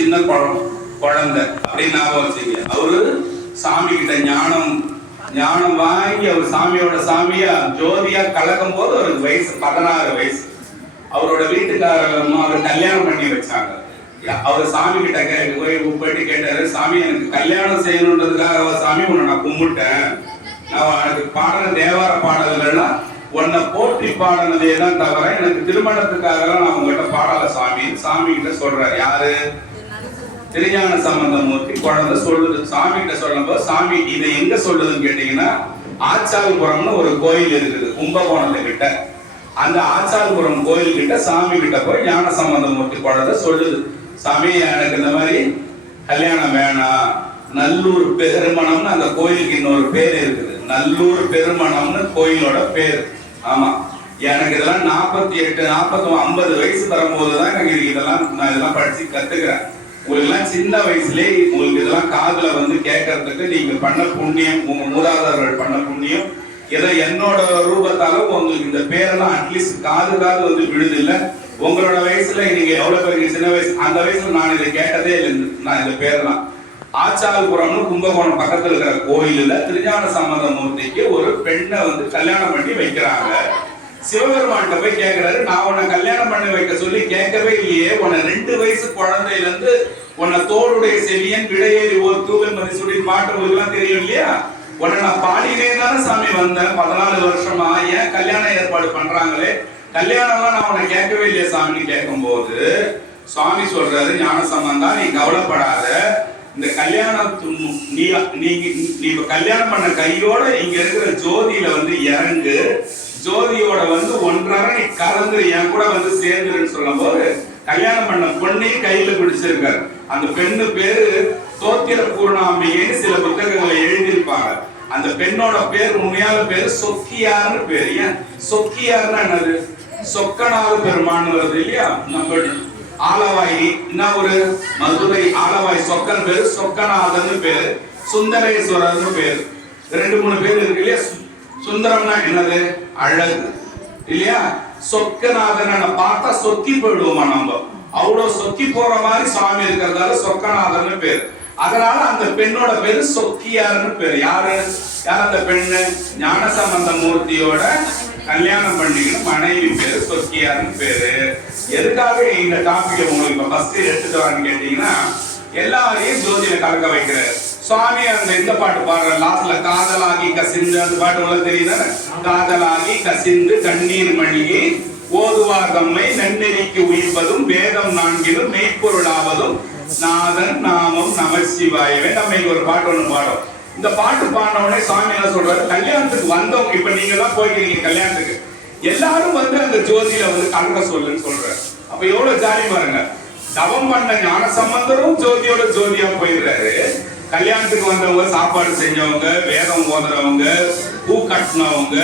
சின்ன குழந்தை அப்படின்னு ஞாபகம் வச்சுங்க. அவரு சாமி கிட்ட ஞானம் வாங்கி அவர் சாமியா ஜோதியா கலக்கும் போது அவருக்கு வயசு 16 வயசு. அவரோட வீட்டுக்காரமா அவர் கல்யாணம் பண்ணி வச்சாங்க. அவர் சாமி கிட்ட போயிட்டு கேட்டாரு, சாமி எனக்கு கல்யாணம் செய்யணுன்றதுக்காக சாமி உன்னை நான் கும்பிட்டேன், நான் எனக்கு பாடின தேவார பாடல்கள்லாம் உன்னை போற்றி பாடினதே தான் தவிர எனக்கு திருமணத்துக்காக நான் உங்ககிட்ட பாடல சாமி கிட்ட சொல்றாரு. யாரு? திருஞான சம்பந்தமூர்த்தி குழந்தை சொல்லுது. சாமி கிட்ட சொல்லும் போது சாமி இதை எங்க சொல்லுதுன்னு கேட்டீங்கன்னா, ஆச்சால்புரம்னு ஒரு கோயில் இருக்குது கும்பகோணத்துக்கிட்ட. அந்த ஆச்சால்புரம் கோயில் கிட்ட சாமி கிட்ட போய் ஞான சம்பந்தமூர்த்தி குழந்தை சொல்லுது, சாமி எனக்கு இந்த மாதிரி கல்யாணம் வேணாம், நல்லூர் பெருமணம்னு அந்த கோயிலுக்கு இன்னொரு பேர் இருக்குது, நல்லூர் பெருமணம்னு கோயிலோட பேர். ஆமா, எனக்கு இதெல்லாம் 48 40 50 வயசு வரும்போதுதான் எனக்கு இதெல்லாம் படிச்சு கத்துக்கிறேன். உங்களுக்கு சின்ன வயசுலேயே உங்களுக்கு இதெல்லாம் காதுல கேட்கறதுக்கு நீங்க பண்ண புண்ணியம், உங்க மூதாதையர்கள் பண்ண புண்ணியம், ஏதோ என்னோட ரூபத்தால உங்களுக்கு இந்த பேரெல்லாம் அட்லீஸ்ட் காது விழுது இல்ல. உங்களோட வயசுல நீங்க எவ்வளவு பேருக்கு சின்ன வயசு, அந்த வயசுல நான் இதை கேட்டதே இல்லை. நான் இந்த பேரெல்லாம் ஆச்சால்புரம்னு கும்பகோணம் பக்கத்துல இருக்கிற கோயில்ல திருஞான சம்பந்தமூர்த்திக்கு ஒரு பெண்ணை கல்யாணம் பண்ணி வைக்கிறாங்க. சிவபெருமான்கிட்ட போய் கேட்கிறாரு, நான் உன்னை கல்யாணம் பண்ணி வைக்க சொல்லி கேட்கவே இல்லையே, உன்னை 2 வயசு குழந்தையில இருந்து உன்னை தோளுடைய செவியன் விடையேறி ஒரு தூவல் மதிசுடி பாட்டு எல்லாம் தெரியும் இல்லையா, உன்னை நான் பாடினே தானே சாமி வந்தேன் 14 வருஷமா, ஏன் கல்யாணம் ஏற்பாடு பண்றாங்களே, கல்யாணம்லாம் நான் உன்னை கேட்கவே இல்லையா சாமின்னு கேட்கும் போது சுவாமி சொல்றாரு, ஞான சம்பந்தா நீ கவலைப்படாத, இந்த கல்யாணம் நீ கல்யாணம் பண்ண கையோட இங்க இருக்கிற ஜோதியில இறங்கு, ஜோதியோட ஒன்றரை நீ கலந்து என் கூட சேர்ந்துருன்னு சொல்லும் போது கல்யாணம் பண்ண பொண்ணையும் கையில பிடிச்சிருக்காரு. அந்த பெண்ணு பேரு தோத்திர பூர்ணாம்பிகைன்னு சில புத்தகங்களை எழுதியிருப்பாங்க. அந்த பெண்ணோட பேர் உண்மையான பேரு சொக்கியார்னு பேரு. ஏன் சொக்கியார்னா என்னது? சொக்கநாத பெருமான் வருது இல்லையா, நம்ம ஆலவாய் என்ன ஒரு மதுரை ஆலவாய் சொக்கன் பேரு சொக்கநாதன் பேரு, சுந்தரேஸ்வரர்னு பேரு, 2-3 பேர் இருக்கு இல்லையா. சுந்தரம்னா என்னது? அழகு இல்லையா. சொக்கநாதன் பார்த்தா சொக்கி போயிடுவோமா நம்ம, அவ்வளவு சொக்கி போற மாதிரி சுவாமி இருக்கிறதால சொக்கநாதன் பேரு. அதனால அந்த பெண்ணோட பேரு சொக்கியார்னு பேரு. யார் அந்த பெண்ணு? ஞான சம்பந்த மூர்த்தியோட கல்யாணம் பண்ணிக்கணும் மனைவி பேரு சொக்கியார்னு பேரு. எதுக்காக இந்த டாபிக் உங்களுக்கு ஃபர்ஸ்ட் எடுத்துட்டு வரான்னு கேட்டீங்கன்னா, எல்லாரையும் ஜோதியில கலக்க வைக்கிறார் சுவாமி. அந்த இந்த பாட்டு பாடுற லாஸ்ட்ல காதலாகி கசிந்து, அந்த பாட்டு உங்களுக்கு தெரியுதா? காதலாகி கசிந்து கண்ணீர் மணியை ஓதுவார் தம்மை நன்னெறிக்கு உயிர்ப்பதும் வேதம் 4 மெய்ப்பொருளாவதும் நாதன் நாமம் நம சிவாயவே. நம்ம இங்க ஒரு பாட்டு ஒண்ணு பாடும். இந்த பாட்டு பாடின உடனே சுவாமி என்ன சொல்றாரு, கல்யாணத்துக்கு வந்தவங்க, இப்ப நீங்க எல்லாம் போய்க்கிறீங்க கல்யாணத்துக்கு, எல்லாரும் அந்த ஜோதியில கலக்க சொல்லுன்னு சொல்றாரு. அப்ப எவ்வளவு ஜாலி பாருங்க. தவம் பண்ண ஞான சம்பந்தரும் ஜோதியோட ஜோதியா போயிடுறாரு. கல்யாணத்துக்கு வந்தவங்க, சாப்பாடு செஞ்சவங்க, வேதம் ஓதுறவங்க, பூ கட்டினவங்க,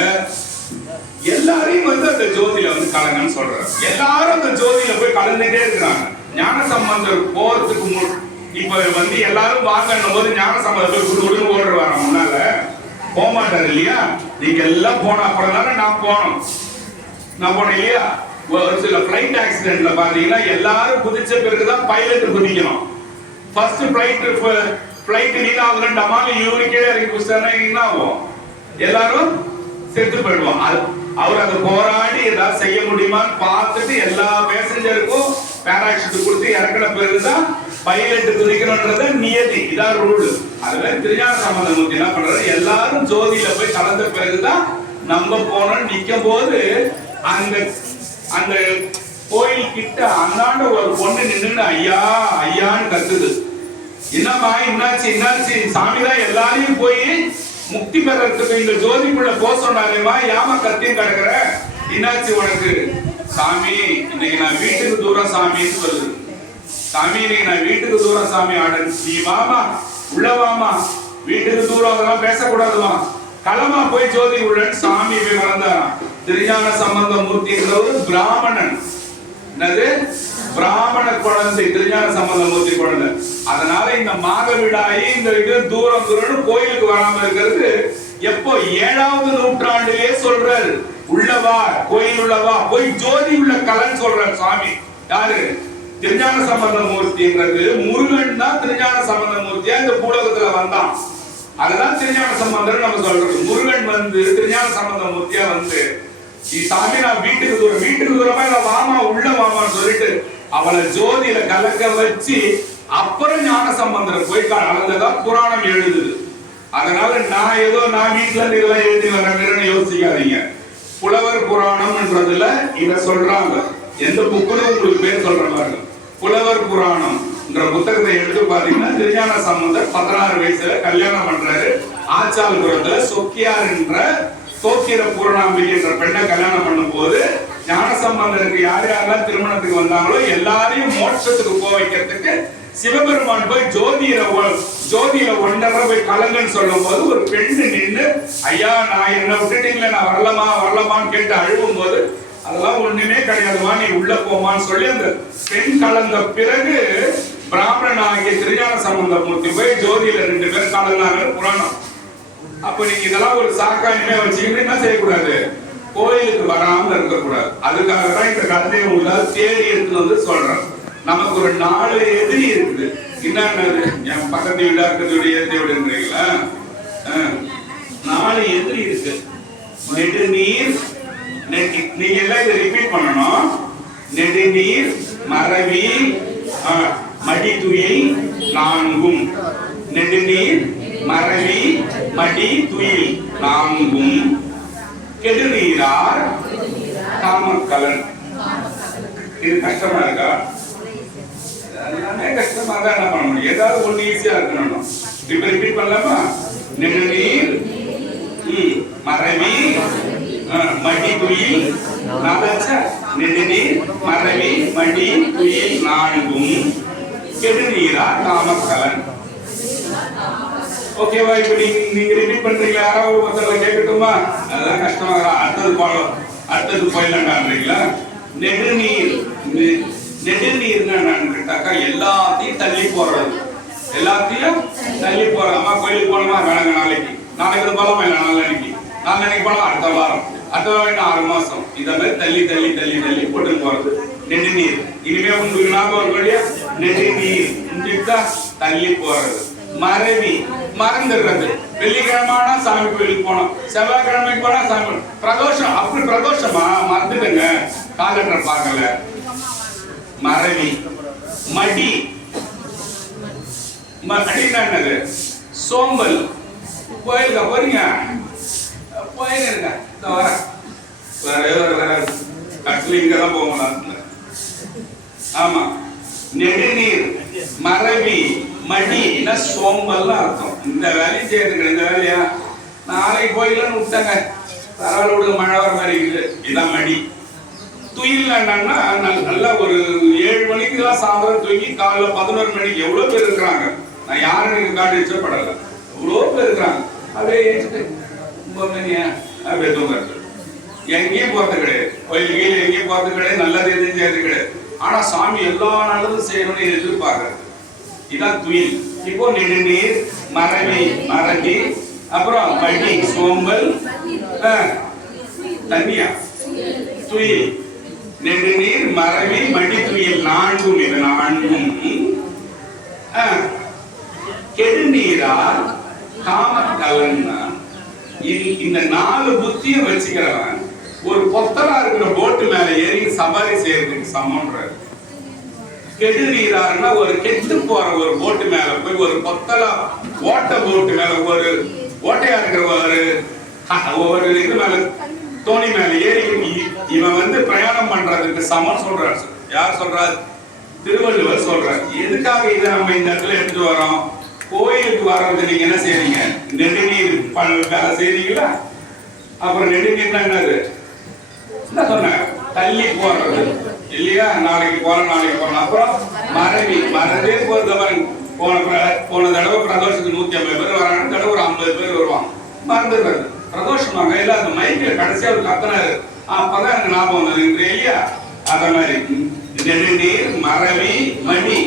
எல்லாரையும் அந்த ஜோதியில கலங்கன்னு சொல்றாரு. எல்லாரும் அந்த ஜோதியில போய் கலந்துட்டே இருக்கிறாங்க. ஞான சம்பந்தர் போறதுக்கு இப்ப எல்லாரும் வாங்கன்னும் போது ஞான சம்பந்தர் போய் குடுன்னு ஓடுறாங்க. முன்னால போக மாட்டாரு இல்லையா. நீங்க எல்லாம் போன அப்புறம் தானே நான் போனேன் இல்லையா. ஒரு சில பிளைட் ஆக்சிடென்ட்ல பாத்தீங்கன்னா எல்லாரும் குதிச்ச பிறகுதான் பைலட் குதிக்கணும். ஃபர்ஸ்ட் பிளைட் நீனாவது டமாலி யூரிக்கே இறக்கி குதிச்சானா என்ன ஆகும்? எல்லாரும் செத்து போயிடுவோம். அவர் அதை போராடி ஏதாவது செய்ய முடியுமான்னு பார்த்துட்டு எல்லா பேசஞ்சருக்கும் பேராஷூட் கொடுத்து இறக்கின பிறகுதான் பைலட் குதிக்கணும்ன்றத நியதி, இதான் ரூல். அதுல திருஞான சம்பந்தமூர்த்தி என்ன பண்றாரு, எல்லாரும் ஜோதியில போய் கலந்த பிறகுதான் நம்ம போனோம். நிக்கும் போது அந்த கோயில் கிட்ட அந்தாண்ட ஒரு பொண்ணு நின்று ஐயா ஐயான்னு கத்துது. என்னம்மா என்னாச்சு? சாமிதான் எல்லாரையும் போய் முக்தி பெறறதுக்கு இந்த ஜோதிக்குள்ள போக சொன்னாரேமா, ஏமா கத்தியும் கிடக்குற, என்னாச்சு உனக்கு? சாமி இன்னைக்கு நான் வீட்டுக்கு தூரம் சாமின்னு சொல்லுது. சாமி இன்னைக்கு நான் வீட்டுக்கு தூரம் சாமி ஆடன், நீ வாமா உள்ள வாமா, வீட்டுக்கு தூரம் அதெல்லாம் பேசக்கூடாதுமா, களமா போய் ஜோதி உள்ளன்னு சாமி போய் வளர்ந்தாராம். திருஞான சம்பந்த மூர்த்திங்கிறவர் பிராமணன். என்னது? பிராமண குழந்தை, திருஞான சம்பந்த மூர்த்தி குழந்தை. அதனால இந்த மாதவிடாயி இந்த தூரம் கோயிலுக்கு வராம இருக்கிறது எப்போ 7ஆவது நூற்றாண்டிலே சொல்றாரு. உள்ளவா கோயில் உள்ளவா போய் ஜோதி உள்ள கலன்னு சொல்றாரு சுவாமி. யாரு? திருஞான சம்பந்த மூர்த்திங்கிறது முருகன் தான் திருஞான சம்பந்த மூர்த்தியா இந்த பூலோகத்துல வந்தான். அதுதான் திருஞான சம்பந்தர் நம்ம சொல்றது. முருகன் வந்து திருஞான சம்பந்த மூர்த்தியா வந்து சாமி நான் வீட்டுக்கு தூரமா வாமா உள்ள வாமான்னு சொல்லிட்டு அவளை ஜோதியில கலக்க வச்சு அப்புறம் ஞான சம்பந்தர் போய் கலந்ததான் புராணம் எழுதுது. அதனால நான் வீட்டுல இருந்து இதெல்லாம் எழுதி வரேன்னு யோசிக்காதீங்க. புலவர் புராணம்ன்றதுல இத சொல்றாங்க. எந்த புக்குன்னு உங்களுக்கு பேர் சொல்ற பாருங்க. புலவர் புராணம் புத்தகத்தை எடுத்து பாத்தீங்கன்னா திருஞான சம்பந்தர் 16 வயசுல கல்யாணம் பண்றாரு. ஆச்சால்புரத்துல சொக்கியார் என்ற தோக்கிர பூரணாம்பிகை என்ற பெண்ணை கல்யாணம் பண்ணும் போது ஞான சம்பந்தருக்கு யார் யாரெல்லாம் திருமணத்துக்கு வந்தாங்களோ எல்லாரையும் மோட்சத்துக்கு போக வைக்கிறதுக்கு சிவபெருமான் போய் ஜோதியில ஒன்றரை போய் கலங்கன்னு சொல்லும் போது ஒரு பெண்ணு நின்று ஐயா நான் என்ன விட்டுட்டீங்களே நான் வரலாமான்னு கேட்டு அழுவும் போது அதெல்லாம் ஒண்ணுமே கிடையாதுமா நீ உள்ள போமான்னு சொல்லி அந்த பெண் கலந்த பிறகு பிராமணன் ஆகிய திருஞான சம்பந்த மூர்த்தி போய் ஜோதியில 2 பேர் கலந்தாங்கன்னு புராணம். அப்ப நீங்க இதெல்லாம் ஒரு சாக்காயமே வச்சுக்கிட்டு என்ன செய்யக்கூடாது, கோயிலுக்கு வராமல் இருக்கக்கூடாது. அதுக்காக தான் இந்த கதையை உங்களால் தேடி எடுத்துன்னு வந்து சொல்றேன். நமக்கு ஒரு 4 எதிரி இருக்குது. என்னன்னு என் பக்கத்து வீடா இருக்கிறதுடைய எதிரின்றீங்களா? 4 எதிரி இருக்கு. நெடுநீர், நீங்க எல்லாம் இதை ரிப்பீட் பண்ணணும். நெடுநீர், மறவி, மடிதுயில் 4ம். நெடுநீர், மறவி, மடி, துயில் 4ம். கெடுநீரார் காமக்கலன். இது கஷ்டமா இருக்கா? எல்லாமே கஷ்டமா தான். என்ன பண்ண முடியும்? ஏதாவது ஒண்ணு ஈஸியா இருக்கணும். இப்ப ரிப்பீட் பண்ணலாமா? நெடுநீர், மறவி, மடி, துயில் 4. நெடுநீர், மறவி, மடி, துயில் 4ம். கெடுநீரார் காமக்கலன். ஓகேவா? இப்ப நீங்க ரிப்பீட் பண்றீங்க. யாராவது ஒருத்தர கேட்கட்டுமா? அதெல்லாம் கஷ்டமா. அடுத்தது போயிடலாம்ன்றீங்களா? நெடுநீர், நெடுநீர்னா என்னன்னு கேட்டாக்கா எல்லாத்தையும் தள்ளி போடுறது. எல்லாத்தையும் தள்ளி போறது. அம்மா கோயிலுக்கு போனோமா வேணாங்க, நாளைக்கு போலாமா, இல்லை நாளைக்கு போலாம், அடுத்த வாரம் 6 மாசம் இத மாதிரி தள்ளி தள்ளி தள்ளி தள்ளி போட்டு போறது நெடுநீர். இனிமே உங்களுக்கு ஞாபகம் இல்லையா? நெடுநீர் தள்ளி போறது. மறவி, மறந்துடுறது. வெள்ளிக்கிழமைனா சாமி கோயிலுக்கு போனோம், செவ்வாய்க்கிழமைக்கு போனா சாமி பிரதோஷம். அப்படி பிரதோஷமா மறந்துடுங்க, காலண்டர் பார்க்கல. மறவி. மடி, மடினா என்னது? சோம்பல். கோயிலுக்கு போறீங்க, போயிருங்க, வேற கட்சியில இங்கதான் போகலாம். ஆமா. நெடுநீர், மறவி, மடி சோம்பல் அர்த்தம். இந்த வேலையும் செய்யறதுக்கு இந்த வேலையா நாளைக்கு போயிடலான்னு விட்டாங்க, பரவாயில்ல விடுங்க, மழை வர மாதிரி இருக்குது. இதான் மடி. துயில் என்னன்னா நல்லா ஒரு 7 மணிக்கு தான் சாயந்தரம் தூங்கி காலைல 11 மணிக்கு எவ்வளவு பேர் இருக்கிறாங்க. நான் யாரும் எனக்கு காட்டி வச்சப்படல, எவ்வளோ பேர் இருக்கிறாங்க. அப்படியே அப்படியே தூங்குறது. எங்கேயும் போறது கிடையாது, கோயிலுக்கு எங்கேயும் போறது கிடையாது, நல்லது எதுவும் செய்யறது கிடையாது. ஆனா சாமி எல்லா நல்லதும் செய்யணும்னு எதிர்பார்க்கறது. இதான் துயில். இப்போ நெடுநீர், மறவி, மறவி, அப்புறம் மடி, சோம்பல், தண்ணியா, துயில். நெடுநீர், மறவி, மடி, துயில் 4ம். இது 4ம். கெடுநீரார் காமக்கலன்னா இந்த 4 புத்தியும் வச்சுக்கிறவன் ஒரு பொத்தலா இருக்கிற போட்டு மேல ஏறி சவாரி செய்யறதுக்கு சமம்ன்றாரு. கெடுநீரார்னா ஒரு கெட்டு போற ஒரு போட்டு மேல போய் ஒரு பொத்தலா ஓட்ட போட்டு மேல ஒரு ஓட்டையா இருக்கிற ஒரு இது மேல தோணி மேல ஏறி இவன் வந்து பிரயாணம் பண்றதுக்கு சமம் சொல்றாரு. யார் சொல்றாரு? திருவள்ளுவர் சொல்றாரு. எதுக்காக இதை நம்ம இந்த இடத்துல எடுத்துட்டு வரோம்? கோயிலுக்கு வர்றது நீங்க என்ன செய்றீங்க? நெடுநீர் வேலை செய்றீங்களா? அப்புறம் நெடுநீர்னா என்னது? என்ன சொன்ன? தள்ளி போறது இல்லையா? நாளைக்கு போறோம். அப்புறம் மறவி, மறந்தே போறது. போன தடவை பிரதோஷத்துக்கு 150 பேர் வராங்க, தடவை ஒரு 50 பேர் வருவாங்க. மறந்துடுறது. பிரதோஷம் வாங்க இல்ல, அந்த மைக்கில் கடைசியா ஒரு கத்துனாரு, அப்பதான் எனக்கு ஞாபகம் வந்தது இல்லையா? அத மாதிரி நெடுநீர், மறவி, மடி,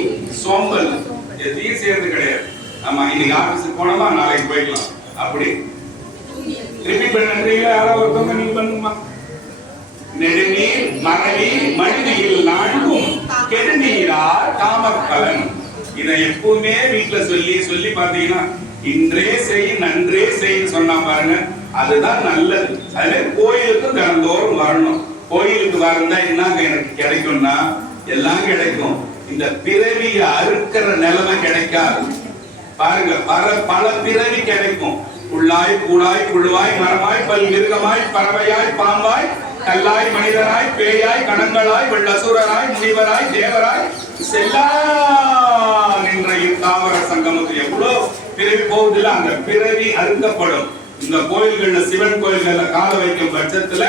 சோம்பல் எதையும் செய்யறது கிடையாது. ஆமா, இன்னைக்கு ஆபீஸுக்கு போனோமா நாளைக்கு போய்க்கலாம். அப்படி ரிப்பீட் பண்றீங்களா? யாராவது ஒருத்தவங்க நீங்க பண்ணுமா? நெடுநீர், மறவி, மடியில் 4ம் கெடுநீரார் காமக்கலன். இதை எப்பவுமே வீட்டுல சொல்லி சொல்லி பாத்தீங்கன்னா இன்றே செய் நன்றே செய்ன்னு சொன்னா பாருங்க, அதுதான் நல்லது. அதே கோயிலுக்கும் தினந்தோறும் வரணும். கோயிலுக்கு வரந்தா என்ன எனக்கு கிடைக்கும்னா எல்லாம் கிடைக்கும். இந்த பிறவிய அறுக்கிற நிலைமை கிடைக்காது பாருங்க. பல பிறவி கிடைக்கும். புல்லாய் பூடாய் புழுவாய் மரமாய் பல் மிருகமாய் பறவையாய் பாம்பாய் கல்லாய் மனிதராய் பேயாய் கணங்களாய் வெள்ளசூரராய் முனிவராய் தேவராய் செல்லா நின்ற தாவர சங்கமத்தில் எவ்வளவு பிறவி போவதில்லை. அந்த பிறவி அறுக்கப்படும். இந்த கோயில்கள்ல சிவன் கோயில்கள்ல கால வைக்கும் பட்சத்துல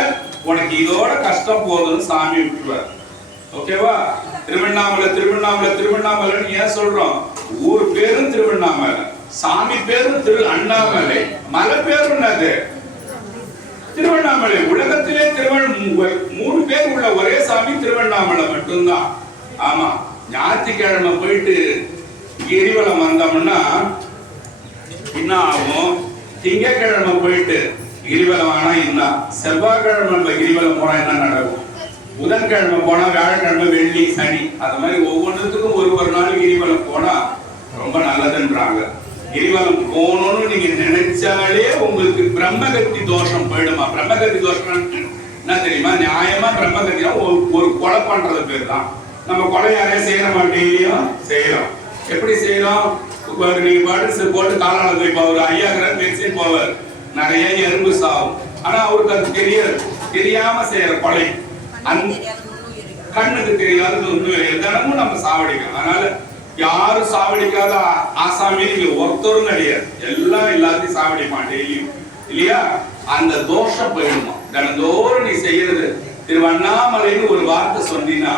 உனக்கு இதோட கஷ்டம் போதுன்னு சாமி விட்டுருவார். ஓகேவா? திருவண்ணாமலை திருவண்ணாமலை திருவண்ணாமலைன்னு ஏன் சொல்றோம்? ஊர் பேரும் திருவண்ணாமலை, சாமி பேரும் திரு அண்ணாமலை, மலை பேரும் என்னது? திருவண்ணாமலை. உலகத்திலே மூணு பேர் உள்ள ஒரே சாமி திருவண்ணாமலை மட்டும்தான். ஆமா, ஞாயிற்றுக்கிழமை போயிட்டு கிரிவலம் வந்தோம்னா என்ன ஆகும்? திங்கக்கிழமை போயிட்டு கிரிவலம் ஆனா என்ன, செவ்வாய்க்கிழமை கிரிவலம் போனா என்ன நடக்கும்? புதன்கிழமை போனா வியாழக்கிழமை வெள்ளி சனி, அது மாதிரி ஒவ்வொன்றுத்துக்கும் ஒரு நாள் கிரிவலம் போனா ரொம்ப நல்லதுன்றாங்க. கிரிவலம் போகணும்னு நீங்க நினைச்சாலே உங்களுக்கு பிரம்மகத்தி தோஷம் போயிடுமா? பிரம்மகத்தி தோஷம் என்ன தெரியுமா? நியாயமா பிரம்மகத்தினா ஒரு கொலை பண்றது பேர் தான். நம்ம கொலை யாரையும் செய்யற மாட்டேங்கிறோம், செய்யறோம். எப்படி செய்யறோம்? நீங்க பாட்டு போட்டு காலால போய் ஒரு 5000 மெடிசின் போவார், நிறைய எறும்பு சாவும். ஆனா அவருக்கு அது தெரியாது. தெரியாம செய்யற கொலை கண்ணுக்கு தெரியாது. தினமும் நம்ம சாவடிக்கணும். அதனால யாரும் சாவடிக்காத ஆசாமி நீங்க ஒருத்தரும் கிடையாது. எல்லாம் எல்லாத்தையும் சாவடிப்பான் டெய்லியும், இல்லையா? அந்த தோஷம் போயிடுமா? தினந்தோறும் நீ செய்யறது திருவண்ணாமலைன்னு ஒரு வார்த்தை சொன்னீங்கன்னா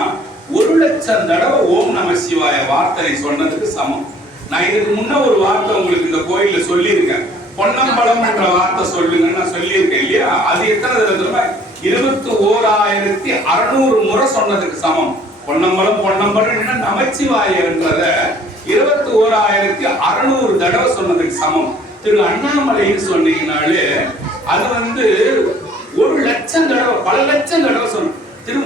1,00,000 தடவை ஓம் நம சிவாய வார்த்தை சொன்னதுக்கு சமம். நான் இதுக்கு முன்ன ஒரு வார்த்தை உங்களுக்கு இந்த கோயில்ல சொல்லியிருக்கேன். பொன்னம்பலம் என்ற வார்த்தை சொல்லுங்க நான் சொல்லியிருக்கேன், இல்லையா? அது எத்தனை தடவை? 21,600 முறை சொன்னதுக்கு சமம். பொன்னம்பலம் பொன்னம்பலம் நமச்சிவாய என்றத 21,600 தடவை சொன்னதுக்கு சமம். திரு அண்ணாமலைன்னு சொன்னீங்கனாலே அது 1,00,000 தடவை, பல லட்சம் தடவை சொன்ன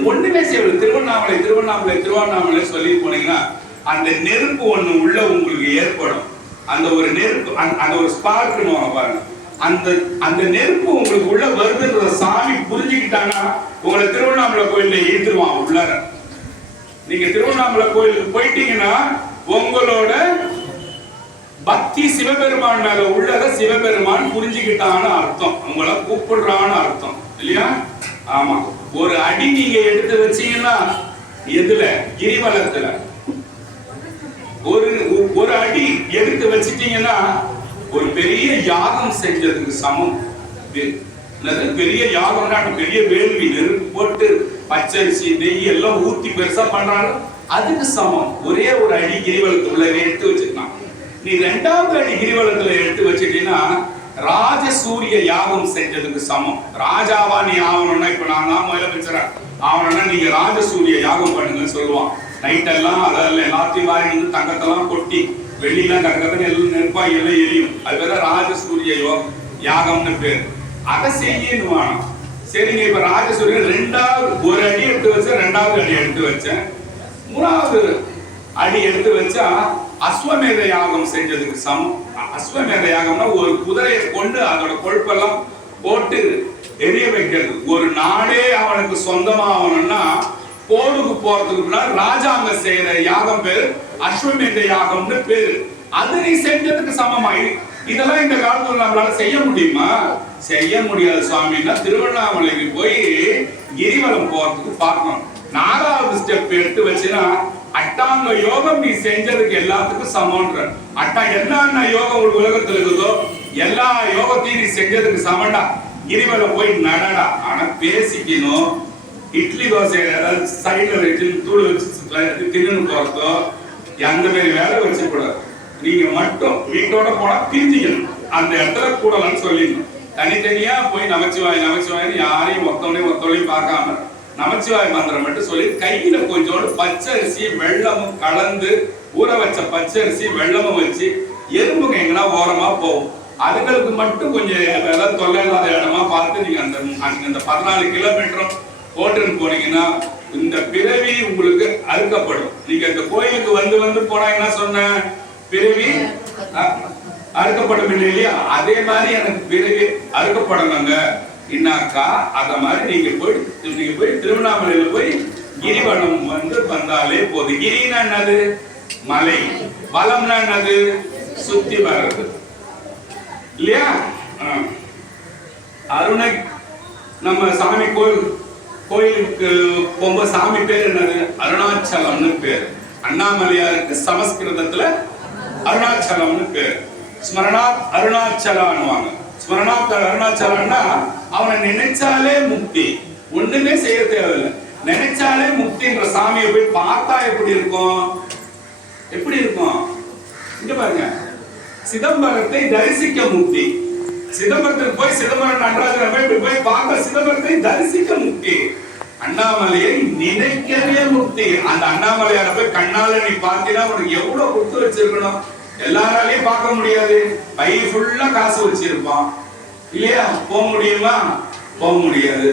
ஒண்ணுமே செய்வது. திருவண்ணாமலை திருவண்ணாமலை திருவண்ணாமலை சொல்லி போனீங்கன்னா அந்த நெருப்பு ஒண்ணு உள்ள உங்களுக்கு ஏற்படும். அந்த ஒரு நெருப்பு, அந்த ஒரு ஸ்பார்க் பாருங்க. அந்த நெருப்பு உங்களுக்கு உள்ள வருதுன்ற சாமி புரிஞ்சுக்கிட்டாங்கன்னா உங்களை திருவண்ணாமலை கோயில்ல ஏத்துருவான் உள்ளார. நீங்க திருவண்ணாமலை கோயிலுக்கு போயிட்டீங்கன்னா உங்களோட பக்தி சிவபெருமான் மேல உள்ளத சிவபெருமான் புரிஞ்சுக்கிட்டான்னு அர்த்தம். உங்களை கூப்பிடுறான்னு அர்த்தம், இல்லையா? ஆமா. ஒரு அடி நீங்க எடுத்து வச்சீங்கன்னா எதுல? கிரிவலத்துல ஒரு அடி எடுத்து வச்சிட்டீங்கன்னா ஒரு பெரிய யாகம் செஞ்சதுக்கு சமம். பெரிய யாகம்னா பெரிய வேள்வி, நெருப்பு போட்டு பச்சரிசி நெய் எல்லாம் ஊத்தி பெருசா பண்றாங்க, அதுக்கு சமம். ஒரே ஒரு அடி கிரிவலத்துக்குள்ள எடுத்து வச்சிருக்கான். நீ 2வது அடி கிரிவலத்துல எடுத்து வச்சிட்டீங்கன்னா ராஜசூரிய யாகம் செஞ்சதுக்கு சமம். ராஜாவா நீ ஆகணும்னா, இப்ப நான் தான் முதலமைச்சரா ஆகணும்னா நீங்க ராஜசூரிய யாகம் பண்ணுங்கன்னு சொல்லுவான். நைட் எல்லாம் அதெல்லாம் எல்லாத்தையும் வாங்கி தங்கத்தெல்லாம் கொட்டி வெளியெல்லாம் கறக்கறதுக்கு எல்லாம் நெருப்பாய் எல்லாம் எரியும். அது பேர ராஜசூரிய யாகம்னு பேர். அதை செய்யணும். சரிங்க, இப்ப ராஜசூரியன் 2வது ஒரு அடி எடுத்து வச்சேன், 2வது அடி எடுத்து வச்சேன், 3வது அடி எடுத்து வச்சா அஸ்வமேத யாகம் செஞ்சதுக்கு சமம். அஸ்வமேத யாகம்னா ஒரு குதிரையை கொண்டு அதோட கொழுப்பெல்லாம் போட்டு எரிய வைக்கிறது. ஒரு நாடே அவனுக்கு சொந்தமா ஆகணும்னா போருக்கு போறதுக்கு முன்னாடி ராஜாங்க செய்யற யாகம் பேரு அஸ்வமேத யாகம்னு பேரு. அது நீ செஞ்சதுக்கு சமமா? இதெல்லாம் இந்த காலத்துல நம்மளால செய்ய முடியுமா? செய்ய முடியாது சுவாமின்னா திருவண்ணாமலைக்கு போய் கிரிவலம் போறதுக்கு பார்க்கணும். 4வது ஸ்டெப் எடுத்து வச்சுன்னா அட்டாங்க யோகம் நீ செஞ்சதுக்கு எல்லாத்துக்கும் சமம்ன்ற. என்னென்ன யோகம் உலகத்துல இருக்குதோ எல்லா யோகத்தையும் நீ செஞ்சதுக்கு சமண்டா. கிரிவலம் போய் நடடா. ஆனா பேசிக்கணும். இட்லி தோசை ஏதாவது சைட்ல வச்சு தூள் வச்சு தின்னு போறதோ அந்த மாதிரி வேலை வச்சு கூடாது. நீங்க மட்டும் வீட்டோட போனா பிரிஞ்சிக்கணும். அந்த இடத்துல கூடலான்னு சொல்லிடணும். தனித்தனியா போய் நமச்சிவாய் நமச்சிவாய் யாரையும் ஒத்தவனையும் பார்க்காம நமச்சிவாய் மந்திரம் மட்டும் சொல்லி கையில கொஞ்சோடு பச்சரிசி வெள்ளமும் கலந்து ஊற வச்ச பச்சரிசி வெள்ளமும் வச்சு எறும்புங்க எங்கன்னா ஓரமா போகும். அதுகளுக்கு மட்டும் கொஞ்சம் ஏதாவது தொல்லை இல்லாத இடமா பார்த்து நீங்க அந்த 14 கிலோமீட்டரும் போட்டுன்னு போனீங்கன்னா இந்த பிறவி உங்களுக்கு அறுக்கப்படும். நீங்க இந்த கோயிலுக்கு வந்து வந்து போனா என்ன சொன்ன, பிறவி அறுக்கப்படும் இல்லையா? அதே மாதிரி எனக்கு பிறவி அறுக்கப்படணுங்க இன்னாக்கா அத மாதிரி நீங்க போய் திருவண்ணாமலையில போய் கிரிவலம் வந்து வந்தாலே போதும். கிரினா என்னது? மலை. வலம்னா என்னது? சுத்தி வர்றது இல்லையா? அருணை நம்ம சாமி கோயிலுக்கு போகும்போது சாமி பேர் என்னது? அருணாச்சலம்னு பேர். அண்ணாமலையாருக்கு சமஸ்கிருதத்துல அருணாச்சலம்னு பேர். ஸ்மரணாத் அருணாச்சலான்னுவாங்க. ஸ்மரணாத் அருணாச்சலம்னா அவனை நினைச்சாலே முக்தி, ஒண்ணுமே செய்ய தேவையில்லை. நினைச்சாலே முக்தின்ற சாமியை போய் பார்த்தா எப்படி இருக்கும்? எப்படி இருக்கும்? இங்க பாருங்க, சிதம்பரத்தை தரிசிக்க முக்தி. சிதம்பரத்துக்கு போய் சிதம்பரம் நடராஜரை போய் பார்க்க சிதம்பரத்தை தரிசிக்க முக்தி. அண்ணாமலையை நினைக்கவே முக்தி. அந்த அண்ணாமலையார போய் கண்ணால நீ பார்த்தீங்கன்னா உனக்கு எவ்வளவு கொடுத்து வச்சிருக்கணும். எல்லாராலையும் பார்க்க முடியாது. பை ஃபுல்லா காசு வச்சிருப்பான் இல்லையா? போக முடியுமா? போக முடியாது.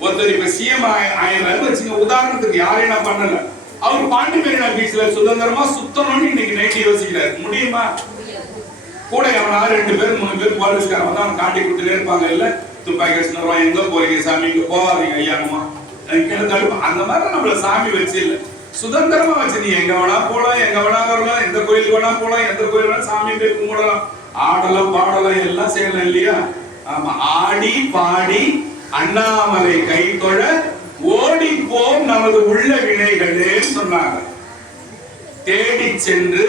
ஒருத்தர் இப்ப சிஎம் ஆயிரம் வச்சுங்க, உதாரணத்துக்கு யாரையும் நான் பண்ணல, அவர் பாண்டி மெரினா பீச்ல சுதந்திரமா சுத்தணும்னு இன்னைக்கு நைட்டு யோசிக்கிறாரு. முடியுமா? கூட எவனாவது 2 பேர் 3 பேர் போலீஸ்காரன் வந்து அவன் காட்டி கொடுத்துட்டே இருப்பாங்க. இல்ல துப்பாக்கி வச்சுருவான், எங்க போறீங்க சாமி, இங்க போவாதீங்க ஐயானுமா, அந்த மாதிரி நம்மள சாமி வச்சு இல்ல, சுதந்திரமா வச்சு நீ எங்க வேணா போலாம், எங்க வேணா வரலாம், எந்த கோயிலுக்கு வேணா போலாம், எந்த கோயில் வேணா சாமி போய் கும்பிடலாம், ஆடலாம் பாடலாம் எல்லாம் செய்யலாம் இல்லையா? ஆமா, ஆடி பாடி அண்ணாமலை கை தொழ ஓடி போம் நமது உள்ள வினைகளே சொன்னாங்க. தேடி சென்று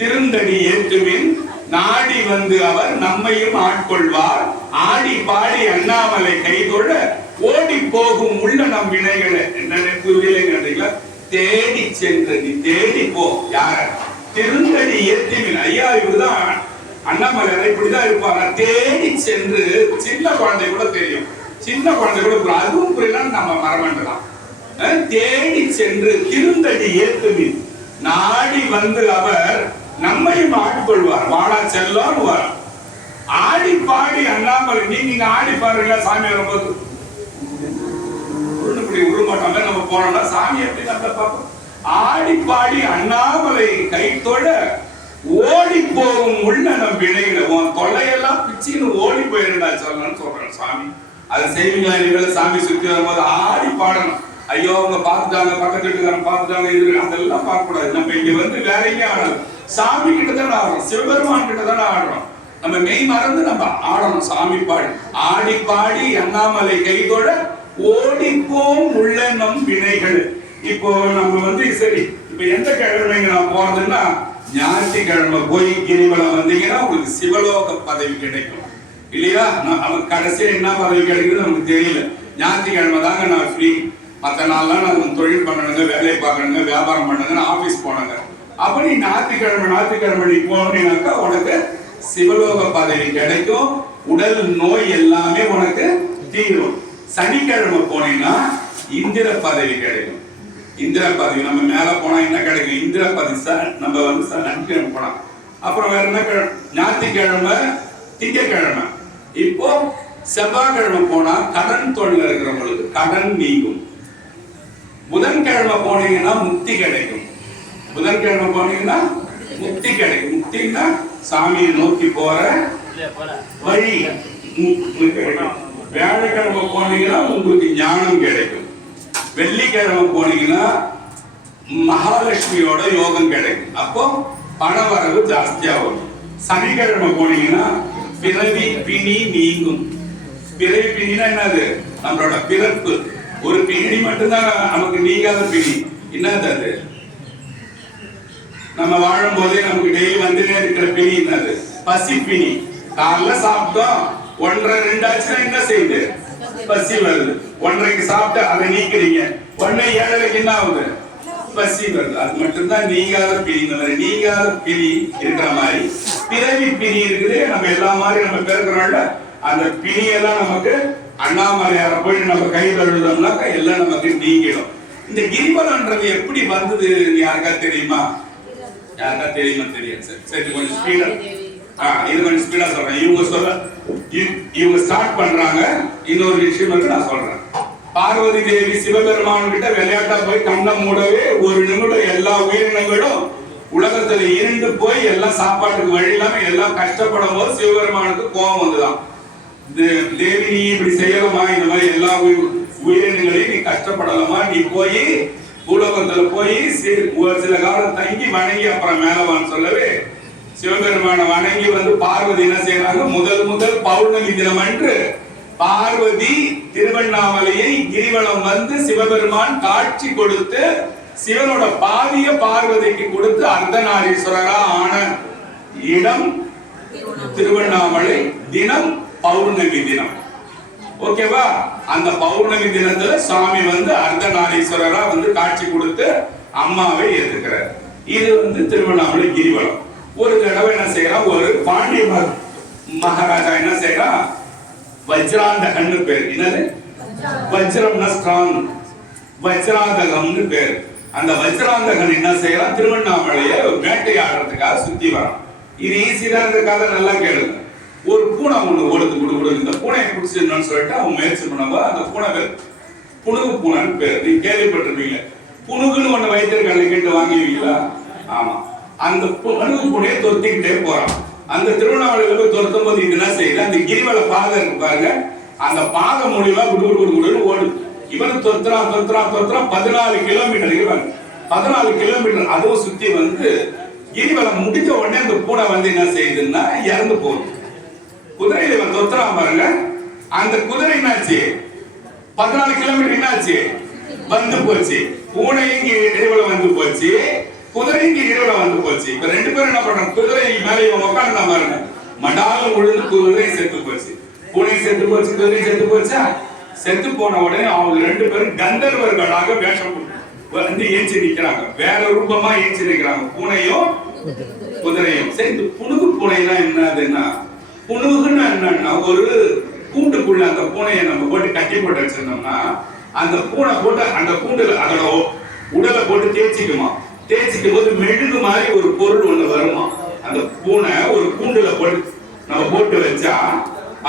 திருந்தடி ஏற்றுவின் நாடி வந்து அவர் நம்மையும் ஆட்கொள்வார். ஆடி பாடி அண்ணாமலை கை தொழ ஓடி போகும் உள்ள நம் வினைகளை. என்ன புரியலைங்க? தேடி சென்று நீ தேடி போ. யார? திருந்தடி ஏற்றுவின். ஐயா இவருதான் அண்ணாமலை இப்படிதான் இருப்பாங்க. தேடி சென்று, சின்ன குழந்தை கூட தெரியும், சின்ன குழந்தை கூட அதுவும் புரியல, நம்ம மறமண்டலாம். தேடி சென்று திருந்தடி ஏற்றுவின் நாடி வந்து அவர் நம்மையும் ஆட்கொள்வார். வாழா செல்லும் ஆடி பாடி அண்ணாமலை. நீங்க ஆடி பாருங்க சாமி வரும்போது உருமாட்டாங்க. நம்ம போனோம்னா சாமி எப்படி நம்ம பார்ப்போம். ஆடி பாடி அண்ணாமலை கை தொழ ஓடி போகும் உள்ள நம் வினைகளை. உன் தொல்லையெல்லாம் பிச்சின்னு ஓடி போயிருந்தா சொல்லணும்னு சொல்றேன் சாமி. அதை செய்வீங்களா? நீங்கள சாமி சுத்தி வரும்போது ஆடி பாடணும். ஐயோ அவங்க பார்த்துட்டாங்க, பக்கத்து வீட்டுக்காரன் பார்த்துட்டாங்க, இது அதெல்லாம் பார்க்க கூடாது. நம்ம இங்க வந்து வேற எங்கேயும் ஆடாது, சாமி கிட்ட தானே ஆடுறோம், சிவபெருமான் கிட்ட தானே ஆடுறோம். நம்ம மெய் மறந்து நம்ம ஆடணும். சாமி பாடி ஆடி பாடி அண்ணாமலை கை தொழ ஓடி போம் உள்ள நம் வினைகள். இப்போ நம்ம வந்து சரி, இப்ப எந்த கிழமைங்க நான் போறதுன்னா, ஞாயிற்றுக்கிழமை போய் கிரிவலம் வந்தீங்கன்னா உங்களுக்கு சிவலோக பதவி கிடைக்கும் இல்லையா? நமக்கு கடைசியா என்ன பதவி கிடைக்குது நமக்கு தெரியல. ஞாயிற்றுக்கிழமை தாங்க நான் ஃப்ரீ, மற்ற நாள்லாம் நான் தொழில் பண்ணணுங்க, வேலையை பார்க்கணுங்க, வியாபாரம் பண்ணுங்க, ஆபீஸ் போனங்க. அப்ப நீ ஞாயிற்றுக்கிழமை நீ போனீங்கன்னாக்கா உனக்கு சிவலோக பதவி கிடைக்கும். உடல் நோய் எல்லாமே உனக்கு தீரும். சனிக்கிழமை போனீங்கன்னா இந்திர பதவி கிடைக்கும். இந்திர பதவி நம்ம மேல போனா என்ன கிடைக்கும்? இந்திர பதவி. நம்ம வந்து சனிக்கிழமை போனா அப்புறம் வேற என்ன? ஞாயிற்றுக்கிழமை, திங்கக்கிழமை. இப்போ செவ்வாய்க்கிழமை போனா கடன் தொழில் இருக்கிறவங்களுக்கு கடன் நீங்கும். புதன்கிழமை போனீங்கன்னா முக்தி கிடைக்கும். புதன்கிழமை போனீங்கன்னா முக்தி கிடைக்கும். முக்தின்னா சாமியை நோக்கி போற வழி. வியாழக்கிழமை போனீங்கன்னா உங்களுக்கு ஞானம் கிடைக்கும். வெள்ளிக்கிழமை போனீங்கன்னா மகாலட்சுமியோட யோகம் கிடைக்கும். அப்போ பண வரவு ஜாஸ்தியா வரும். சனிக்கிழமை போனீங்கன்னா பிறவி பிணி நீங்கும். பிறவி பிணினா என்னது? நம்மளோட பிறப்பு. ஒரு பிணி மட்டும்தான் நமக்கு நீங்காத பிணி. என்னது அது? நம்ம வாழும் போதே நமக்கு டெய்லி வந்துட்டே இருக்கிற பிணி என்னது? பசி பிணி. காலைல சாப்பிட்டோம், 1:30 ஆச்சுன்னா என்ன செய்யுது? பசி வருது. 1:30க்கு சாப்பிட்டு அதை நீக்கிறீங்க, 1:07க்கு என்ன ஆகுது? பசி வருது. அது மட்டும்தான் நீங்காத பிணி. நீங்காத பிணி இருக்கிற மாதிரி பிறவி பிணி இருக்குது. நம்ம எல்லா மாதிரி நம்ம பிறக்கிறோம்ல, அந்த பிணியெல்லாம் நமக்கு அண்ணாமலையார போய் நம்ம கை தழுதோம்னாக்கா எல்லாம் நமக்கு நீங்கிடும். இந்த கிரிவலம்ன்றது எப்படி வந்தது யாருக்கா தெரியுமா? யாருக்கா தெரியுமா? தெரியாது. சரி கொஞ்சம் ஸ்பீடா, இது கொஞ்சம் ஸ்பீடா சொல்றேன். இவங்க ஸ்டார்ட் பண்றாங்க. இன்னொரு விஷயம் வந்து நான் சொல்றேன். பார்வதி தேவி சிவபெருமான் கிட்ட விளையாட்டா போய் கண்ணை மூடவே ஒரு நிமிடம் எல்லா உயிரினங்களும் உலகத்துல இருண்டு போய் எல்லாம் சாப்பாட்டுக்கு வழி இல்லாம எல்லாம் கஷ்டப்படும் போது சிவபெருமானுக்கு கோபம் வந்துதான். தேவி நீ இப்படி செய்யலாமா, இந்த மாதிரி எல்லா உயிரினங்களையும் நீ கஷ்டப்படலாமா, நீ போய் பூலோகத்துல போய் ஒரு சில காலம் தங்கி வணங்கி அப்புறம் மேலவான்னு சொல்லவே சிவபெருமான வணங்கி வந்து பார்வதி என்ன செய்யறாங்க, முதல் பௌர்ணமி தினம் அன்று பார்வதி திருவண்ணாமலையை கிரிவலம் வந்து சிவபெருமான் காட்சி கொடுத்து சிவனோட பாதிய பார்வதிக்கு கொடுத்து அர்த்தநாரீஸ்வரரா ஆன இடம் திருவண்ணாமலை. தினம் பௌர்ணமி தினம். ஓகேவா? அந்த பௌர்ணமி தினத்துல சுவாமி வந்து அர்த்தநாரீஸ்வரரா வந்து காட்சி கொடுத்து அம்மாவை ஏத்துக்கிறார். இது வந்து திருவண்ணாமலை கிரிவலம். ஒரு தடவை என்ன செய்யறான், ஒரு பாண்டிய மகாராஜா என்ன செய்யறான், வஜ்ராந்தகன் பேர். என்னது? வஜ்ரம்னா ஸ்ட்ராங், வஜ்ராந்தகம்னு பேர். அந்த வஜ்ராந்தகன் என்ன செய்யறான், திருவண்ணாமலைய வேட்டையாடுறதுக்காக சுத்தி வரான். இது ஈஸியா இந்த கதை நல்லா கேளுங்க. ஒரு பூனை ஒண்ணு ஓடுது. இந்த பூனையை பிடிச்சிடணும்னு சொல்லிட்டு அவன் முயற்சி பண்ணவா, அந்த பூனை பேர் புனுகு பூனைன்னு பேர். நீங்க கேள்விப்பட்டிருப்பீங்க. புனுகுன்னு ஒண்ணு வைத்திருக்காங்க, கேட்டு வாங்குவீங்களா? ஆமா. அந்த புனுகு பூனையை தொத்திக்கிட்டே போறான். அந்த திருவண்ணாமலையில போய் துரத்தும் போது இது என்ன செய்யுது, அந்த கிரிவல பாதை இருக்கு பாருங்க, அந்த பாதை மூலியமா குடு ஓடுது. இவன் தொத்துறான் 14 கிலோமீட்டர். இவன் 14 கிலோமீட்டர் அதுவும் சுத்தி வந்து கிரிவலம் முடிஞ்ச உடனே அந்த பூனை வந்து என்ன செய்யுதுன்னா இறந்து போகுது. குதிரையில இவன் தொத்துறான் பாருங்க, அந்த குதிரை என்னாச்சு, 14 கிலோமீட்டர் என்னாச்சு, வந்து போச்சு. பூனையும் கிரிவலம் வந்து போச்சு, குதிரையும் கிரிவலம் வந்து போச்சு. இப்ப ரெண்டு பேரும் என்ன பண்றாங்க, குதிரை மேல இவன் உட்காந்து பாருங்க, மடாலும் உழுந்து குதிரையும் செத்து போச்சு, பூனையும் செத்து போச்சு, குதிரையும் செத்து போச்சா. செத்து போன உடனே அவங்க ரெண்டு பேரும் கந்தர்வர்களாக வேஷம் வந்து ஏஞ்சி நிக்கிறாங்க, வேற ரூபமா ஏஞ்சி நிக்கிறாங்க, பூனையும் குதிரையும். சரி, இந்த புனுகு பூனைனா என்னதுன்னா, புனுகுன்னு என்னன்னா ஒரு கூண்டுக்குள்ள அந்த பூனையை நம்ம போட்டு கட்டி போட்டு வச்சிருந்தோம்னா அந்த பூனை போட்டு அந்த கூண்டுல அதோட உடலை போட்டு தேய்ச்சிக்குமா. தேய்ச்சிக்கும் போது மெழுகு மாதிரி ஒரு பொருள் ஒண்ணு வருமா. அந்த பூனை ஒரு கூண்டுல போட்டு நம்ம போட்டு வச்சா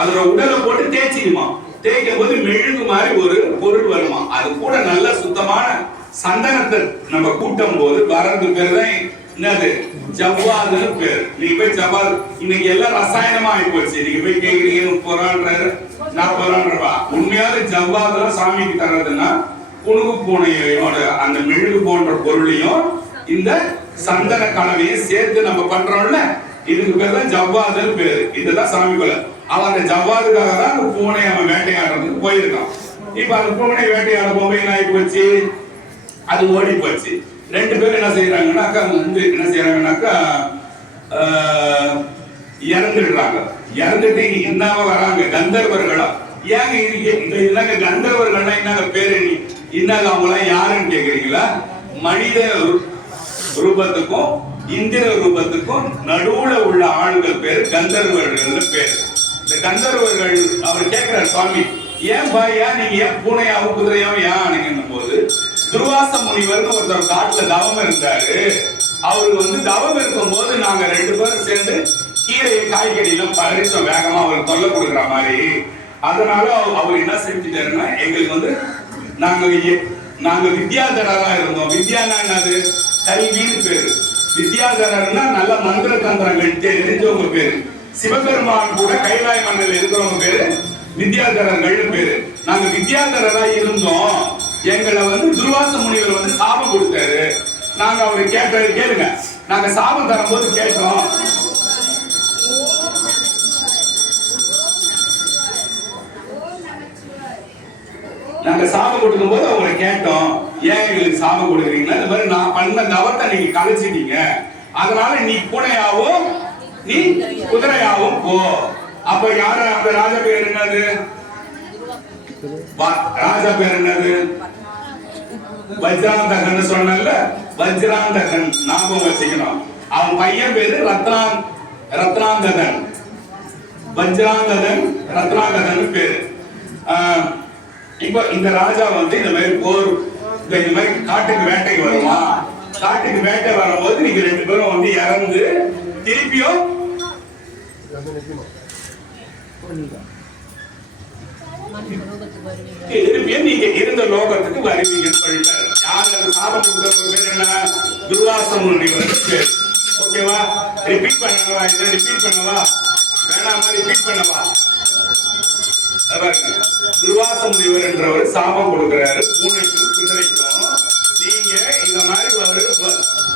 அதோட உடலை போட்டு தேய்ச்சிக்குமா. தேய்க்கும் போது மெழுகு மாதிரி ஒரு பொருள் வருமா. அது கூட நல்ல சுத்தமான சந்தனத்தை நம்ம கூட்டும் போது வர்றது பேர் தான் என்னது, ஜவ்வாதுன்னு பேர். நீங்க போய் ஜவ்வாது, இன்னைக்கு எல்லாம் ரசாயனமா ஆகி போச்சு. நீங்க போய் கேக்குறீங்க 30 ரூபா. உண்மையாவது ஜவ்வாதுலாம் சாமிக்கு தர்றதுன்னா புனுகு பூனையோட அந்த மெழுகு போன்ற பொருளையும் இந்த சந்தன கலவையும் சேர்த்து நம்ம பண்றோம்ல, இதுக்கு பேர் தான் ஜவ்வாதுன்னு பேரு. இதுதான் சாமி கொலை. அவன் அந்த ஜவ்வாதுக்காக தான் அந்த பூனை அவன் வேட்டையாடுறதுக்கு போயிருக்கான். இப்ப அந்த பூனை வேட்டையாட போக என்ன ஆகி போச்சு, அது ஓடி போச்சு. ரெண்டு பேரும் என்ன செய்யறாங்கன்னாக்கா வந்து என்ன செய்யறாங்கன்னாக்கா இறந்துடுறாங்க. இறந்துட்டு என்னவா வராங்க, கந்தர்வர்களா. ஏங்க என்னங்க கந்தர்வர்கள்னா என்னங்க பேரு, என்னங்க அவங்களாம் யாருன்னு கேக்குறீங்களா? மனித ரூபத்துக்கும் இந்திர ரூபத்துக்கும் நடுவுல உள்ள ஆண்கள் பேரு கந்தர்வர்கள் பேரு. இந்த கந்தர்வர்கள் அவர் கேட்கிறார், சுவாமி ஏன் பாயா நீங்க ஏன் பூனையாவும் குதிரையாவும் ஏன் ஆனீங்கன்னும் போது, துர்வாச முனிவர்னு ஒருத்தர் காட்டுல தவம் இருந்தாரு. அவருக்கு வந்து தவம் இருக்கும் போது நாங்க ரெண்டு பேரும் சேர்ந்து கீரையை காய்கறியெல்லாம் பறிச்சோம் வேகமா, அவர் தொல்லை கொடுக்குற மாதிரி. அதனால அவர் என்ன செஞ்சுட்டாருன்னா, எங்களுக்கு வந்து நாங்க வித்யாதரரா இருந்தோம். வித்யானா என்னது, கல்வின்னு பேரு. வித்யாதரர்னா நல்ல மந்திர தந்திரங்கள் தெரிஞ்சவங்க பேரு. சிவபெருமான் கூட கைலாய மண்டல இருக்கிறவங்க பேரு வித்யாதரர்கள் பேரு. நாங்க வித்யாதரரா இருந்தோம். எங்களை வந்து துர்வாச முனிவர் வந்து சாபம் கொடுத்தாரு. நாங்க அவரை கேளுங்க, நாங்க சாபம் தரும் போது கேட்டோம், நாங்க சாபம் கொடுக்கும் போது அவங்களை கேட்டோம், ஏன் எங்களுக்கு சாபம் கொடுக்குறீங்களா, இந்த மாதிரி நான் பண்ண தவத்தை நீங்க கலைச்சிட்டீங்க, அதனால நீ பூனையாவும் நீ குதிரையாவும் போ. அப்ப யாரு அந்த ராஜா பேர் என்னது, ராஜா பேர் என்னது, வஜ்ராந்தகன் சொன்னல, வஜ்ராந்தகன் ஞாபகம் வச்சுக்கணும். அவன் பையன் பேரு ரத்னாந்தகன். வஜ்ராந்தகன் ரத்னாந்தகன் பேரு. இப்ப இந்த ராஜா வந்து இந்த மாதிரி இந்த மாதிரி காட்டுக்கு வேட்டைக்கு வருமா. காட்டுக்கு வேட்டை வரும்போது நீங்க ரெண்டு பேரும் வந்து இறந்து திருப்பியும் நீங்க அறிவிங்கன்னு சொல்லிட்டாரு. யாரு அது சாபம் கொடுத்தவங்க பேர் என்ன? துர்வாச முனிவர் பேர். ஓகேவா? ரிப்பீட் பண்ணவா? இதை ரிப்பீட் பண்ணவா வேணாமா? ரிப்பீட் பண்ணவா? துர்வாச முனிவர் என்றவர் சாபம் கொடுக்கிறாரு பூனைக்கும் குதிரைக்கும். நீங்க இந்த மாதிரி